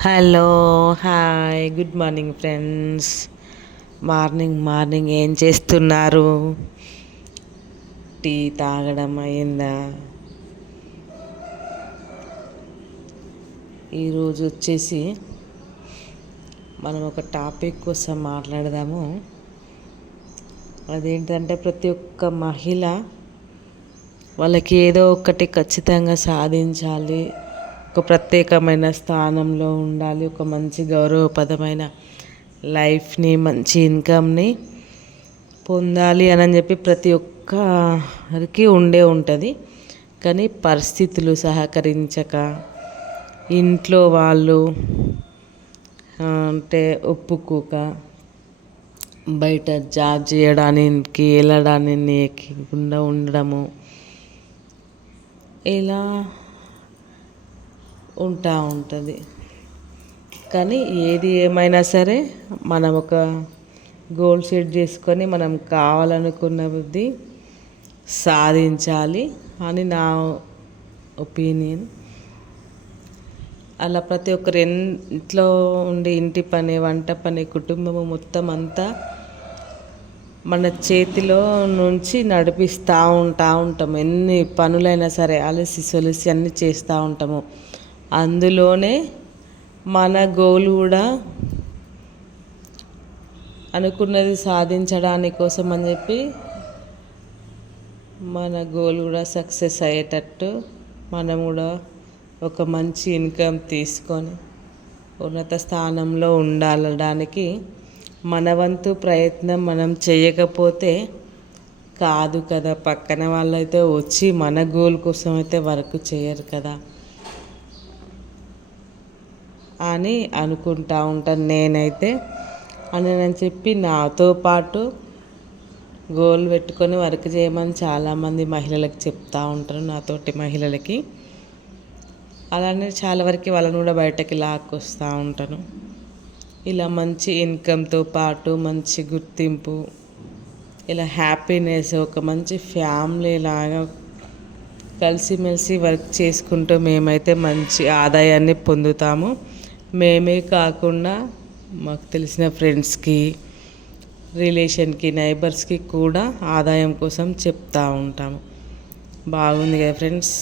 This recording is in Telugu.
Hello hi good morning friends morning morning ఏం చేస్తున్నారు? టీ తాగడం అయిందా? ఈరోజు వచ్చేసి మనం ఒక టాపిక్ కోసం మాట్లాడదాము. అదేంటంటే ప్రతి ఒక్క మహిళ వాళ్ళకి ఏదో ఒకటి ఖచ్చితంగా సాధించాలి. ఒక ప్రత్యేకమైన స్థానంలో ఉండాలి ఒక మంచి గౌరవపదమైన లైఫ్ని మంచి ఇన్కమ్ని పొందాలి అని చెప్పి ప్రతి ఒక్కరికి ఉండే ఉంటుంది. కానీ పరిస్థితులు సహకరించక ఇంట్లో వాళ్ళు అంటే ఒప్పుకోక బయట జాబ్ చేయడానికి వెళ్ళడానికి ఉండడము ఇలా ఉంటా ఉంటుంది. కానీ ఏది ఏమైనా సరే మనం ఒక గోల్ సెట్ చేసుకొని మనం కావాలనుకున్నది సాధించాలి అని నా ఒపీనియన్ అలా ప్రతి ఒక్కరు ఇంట్లో ఉండి ఇంటి పని వంట పని కుటుంబము మొత్తం అంతా మన చేతిలో నుంచి నడిపిస్తూ ఉంటా ఉంటాము. ఎన్ని పనులైనా సరే అలసి సొలిసి అన్నీ చేస్తూ ఉంటాము. అందులోనే మన గోల్ కూడా అనుకున్నది సాధించడానికి కోసం అని చెప్పి మన గోల్ కూడా సక్సెస్ అయ్యేటట్టు మనం కూడా ఒక మంచి ఇన్కమ్ తీసుకొని ఉన్నత స్థానంలో ఉండాలడానికి మన వంతు ప్రయత్నం మనం చేయకపోతే కాదు కదా. పక్కన వాళ్ళైతే వచ్చి మన గోల్ కోసం అయితే వర్క్ చేయరు కదా. అని అనుకుంటా ఉంటాను నేనైతే. అని నేను చెప్పి నాతో పాటు గోల్ పెట్టుకొని వర్క్ చేయమని చాలామంది మహిళలకు చెప్తూ ఉంటారు నాతోటి మహిళలకి. అలానే చాలా వరకు వాళ్ళని కూడా బయటకి లాక్కొస్తూ ఉంటాను. ఇలా మంచి ఇన్కమ్తో పాటు మంచి గుర్తింపు ఇలా హ్యాపీనెస్ ఒక మంచి ఫ్యామిలీ లాగా కలిసిమెలిసి వర్క్ చేసుకుంటూ మేమైతే మంచి ఆదాయాన్ని పొందుతాము. మేమే కాకుండా మాకు తెలిసిన ఫ్రెండ్స్కి రిలేషన్కి నైబర్స్కి కూడా ఆదాయం కోసం చెప్తూ ఉంటాము. బాగుంది కదా ఫ్రెండ్స్?